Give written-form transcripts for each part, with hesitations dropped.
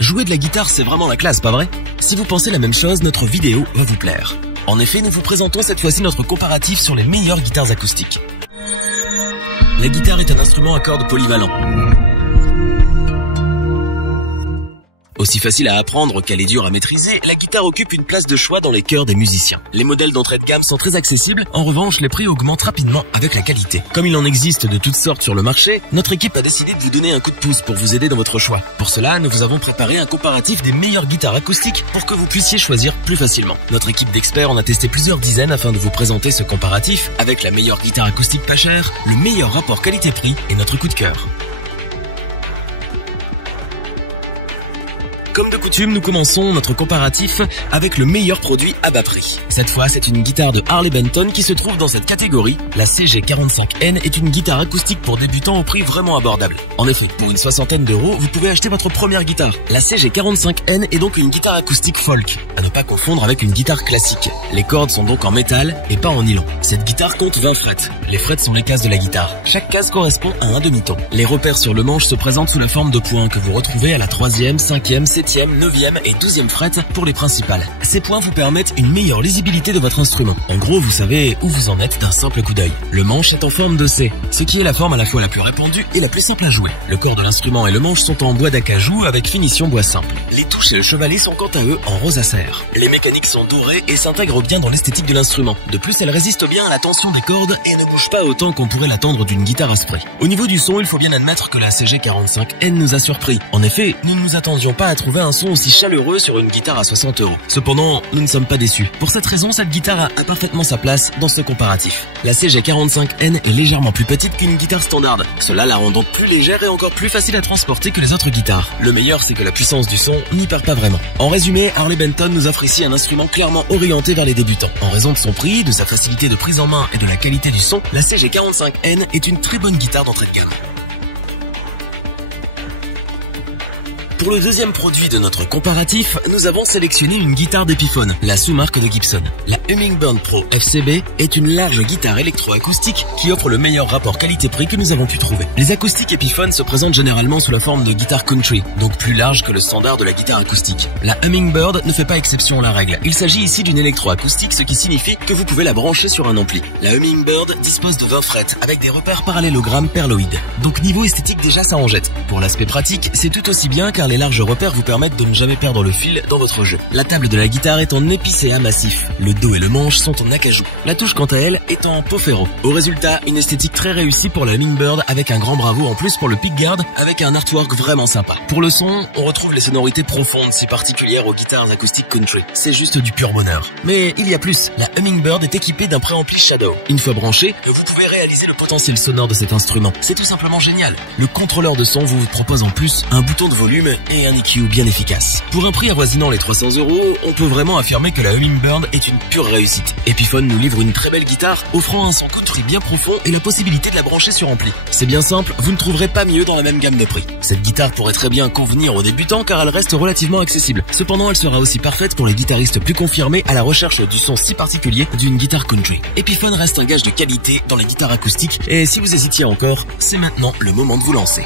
Jouer de la guitare, c'est vraiment la classe, pas vrai? Si vous pensez la même chose, notre vidéo va vous plaire. En effet, nous vous présentons cette fois-ci notre comparatif sur les meilleures guitares acoustiques. La guitare est un instrument à cordes polyvalent. Aussi facile à apprendre qu'elle est dure à maîtriser, la guitare occupe une place de choix dans les cœurs des musiciens. Les modèles d'entrée de gamme sont très accessibles, en revanche les prix augmentent rapidement avec la qualité. Comme il en existe de toutes sortes sur le marché, notre équipe a décidé de vous donner un coup de pouce pour vous aider dans votre choix. Pour cela, nous vous avons préparé un comparatif des meilleures guitares acoustiques pour que vous puissiez choisir plus facilement. Notre équipe d'experts en a testé plusieurs dizaines afin de vous présenter ce comparatif avec la meilleure guitare acoustique pas chère, le meilleur rapport qualité-prix et notre coup de cœur. Comme de coutume, nous commençons notre comparatif avec le meilleur produit à bas prix. Cette fois, c'est une guitare de Harley Benton qui se trouve dans cette catégorie. La CG45N est une guitare acoustique pour débutants au prix vraiment abordable. En effet, pour une soixantaine d'euros, vous pouvez acheter votre première guitare. La CG45N est donc une guitare acoustique folk, à ne pas confondre avec une guitare classique. Les cordes sont donc en métal et pas en nylon. Cette guitare compte 20 frettes. Les frettes sont les cases de la guitare. Chaque case correspond à un demi-ton. Les repères sur le manche se présentent sous la forme de points que vous retrouvez à la 3e, 5e, 7e, 9e et 12e frettes pour les principales. Ces points vous permettent une meilleure lisibilité de votre instrument. En gros, vous savez où vous en êtes d'un simple coup d'œil. Le manche est en forme de C, ce qui est la forme à la fois la plus répandue et la plus simple à jouer. Le corps de l'instrument et le manche sont en bois d'acajou avec finition bois simple. Les touches et le chevalet sont quant à eux en rosacer. Les mécaniques sont dorées et s'intègrent bien dans l'esthétique de l'instrument. De plus, elles résistent bien à la tension des cordes et ne bougent pas autant qu'on pourrait l'attendre d'une guitare à spray. Au niveau du son, il faut bien admettre que la CG45N nous a surpris. En effet, nous ne nous attendions pas à trouver un son aussi chaleureux sur une guitare à 60 euros. Cependant, nous ne sommes pas déçus. Pour cette raison, cette guitare a parfaitement sa place dans ce comparatif. La CG45N est légèrement plus petite qu'une guitare standard. Cela la rend donc plus légère et encore plus facile à transporter que les autres guitares. Le meilleur, c'est que la puissance du son n'y perd pas vraiment. En résumé, Harley Benton nous offre ici un instrument clairement orienté vers les débutants. En raison de son prix, de sa facilité de prise en main et de la qualité du son, la CG45N est une très bonne guitare d'entrée de gamme. Pour le deuxième produit de notre comparatif, nous avons sélectionné une guitare d'Epiphone, la sous-marque de Gibson. La Hummingbird Pro FCB est une large guitare électroacoustique qui offre le meilleur rapport qualité-prix que nous avons pu trouver. Les acoustiques Epiphone se présentent généralement sous la forme de guitare country, donc plus large que le standard de la guitare acoustique. La Hummingbird ne fait pas exception à la règle. Il s'agit ici d'une électroacoustique, ce qui signifie que vous pouvez la brancher sur un ampli. La Hummingbird dispose de 20 frettes avec des repères parallélogrammes perloïdes. Donc niveau esthétique déjà ça en jette. Pour l'aspect pratique, c'est tout aussi bien car les larges repères vous permettent de ne jamais perdre le fil dans votre jeu. La table de la guitare est en épicéa massif. Le dos et le manche sont en acajou. La touche quant à elle est en peau ferro. Au résultat, une esthétique très réussie pour la Hummingbird avec un grand bravo en plus pour le pickguard avec un artwork vraiment sympa. Pour le son, on retrouve les sonorités profondes si particulières aux guitares acoustiques country. C'est juste du pur bonheur. Mais il y a plus. La Hummingbird est équipée d'un préampli Shadow. Une fois branché, vous pouvez réaliser le potentiel sonore de cet instrument. C'est tout simplement génial. Le contrôleur de son vous propose en plus un bouton de volume et un EQ bien efficace. Pour un prix avoisinant les 300 €, on peut vraiment affirmer que la Hummingbird est une pure réussite. Epiphone nous livre une très belle guitare, offrant un son country bien profond et la possibilité de la brancher sur ampli. C'est bien simple, vous ne trouverez pas mieux dans la même gamme de prix. Cette guitare pourrait très bien convenir aux débutants car elle reste relativement accessible. Cependant, elle sera aussi parfaite pour les guitaristes plus confirmés à la recherche du son si particulier d'une guitare country. Epiphone reste un gage de qualité dans les guitares acoustiques et si vous hésitiez encore, c'est maintenant le moment de vous lancer.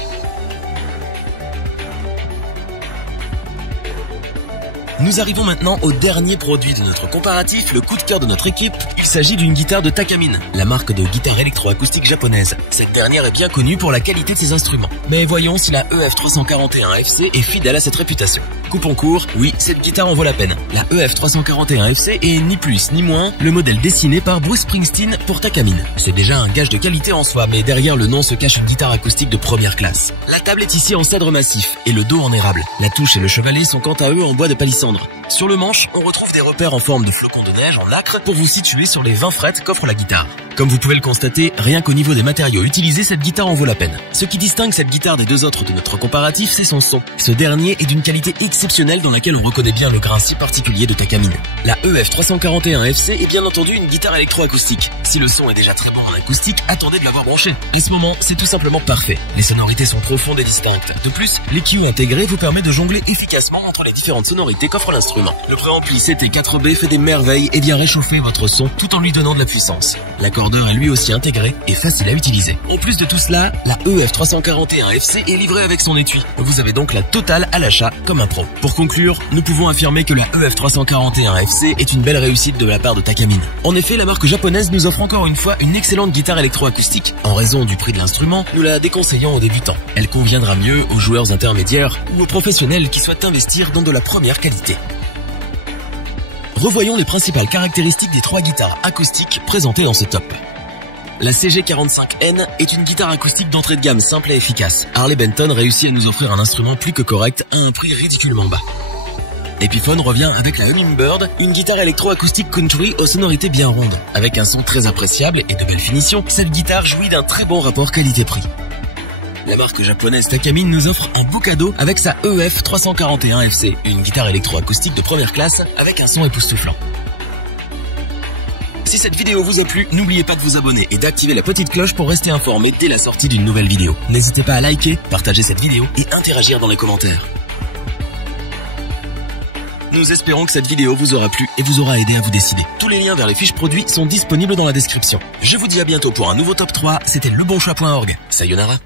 Nous arrivons maintenant au dernier produit de notre comparatif, le coup de cœur de notre équipe. Il s'agit d'une guitare de Takamine, la marque de guitare électroacoustique japonaise. Cette dernière est bien connue pour la qualité de ses instruments. Mais voyons si la EF341FC est fidèle à cette réputation. Coupons court, oui, cette guitare en vaut la peine. La EF341FC est ni plus ni moins le modèle dessiné par Bruce Springsteen pour Takamine. C'est déjà un gage de qualité en soi, mais derrière le nom se cache une guitare acoustique de première classe. La table est ici en cèdre massif et le dos en érable. La touche et le chevalet sont quant à eux en bois de palissandre. Sur le manche, on retrouve des repères en forme de flocons de neige en nacre pour vous situer sur les 20 frettes qu'offre la guitare. Comme vous pouvez le constater, rien qu'au niveau des matériaux utilisés, cette guitare en vaut la peine. Ce qui distingue cette guitare des deux autres de notre comparatif, c'est son son. Ce dernier est d'une qualité exceptionnelle dans laquelle on reconnaît bien le grain si particulier de Takamine. La EF341FC est bien entendu une guitare électroacoustique. Si le son est déjà très bon en acoustique, attendez de l'avoir branché. En ce moment, c'est tout simplement parfait. Les sonorités sont profondes et distinctes. De plus, l'EQ intégré vous permet de jongler efficacement entre les différentes sonorités qu'offre l'instrument. Le préampli CT4B fait des merveilles et vient réchauffer votre son tout en lui donnant de la puissance. L'accord recorder est lui aussi intégré et facile à utiliser. En plus de tout cela, la EF341FC est livrée avec son étui. Vous avez donc la totale à l'achat comme un pro. Pour conclure, nous pouvons affirmer que la EF341FC est une belle réussite de la part de Takamine. En effet, la marque japonaise nous offre encore une fois une excellente guitare électroacoustique. En raison du prix de l'instrument, nous la déconseillons aux débutants. Elle conviendra mieux aux joueurs intermédiaires ou aux professionnels qui souhaitent investir dans de la première qualité. Revoyons les principales caractéristiques des 3 guitares acoustiques présentées dans ce top. La CG45N est une guitare acoustique d'entrée de gamme simple et efficace. Harley Benton réussit à nous offrir un instrument plus que correct à un prix ridiculement bas. Epiphone revient avec la Hummingbird, une guitare électroacoustique country aux sonorités bien rondes. Avec un son très appréciable et de belles finitions, cette guitare jouit d'un très bon rapport qualité-prix. La marque japonaise Takamine nous offre un beau cadeau avec sa EF341FC, une guitare électroacoustique de première classe avec un son époustouflant. Si cette vidéo vous a plu, n'oubliez pas de vous abonner et d'activer la petite cloche pour rester informé dès la sortie d'une nouvelle vidéo. N'hésitez pas à liker, partager cette vidéo et interagir dans les commentaires. Nous espérons que cette vidéo vous aura plu et vous aura aidé à vous décider. Tous les liens vers les fiches produits sont disponibles dans la description. Je vous dis à bientôt pour un nouveau top 3, c'était lebonchoix.org. Sayonara.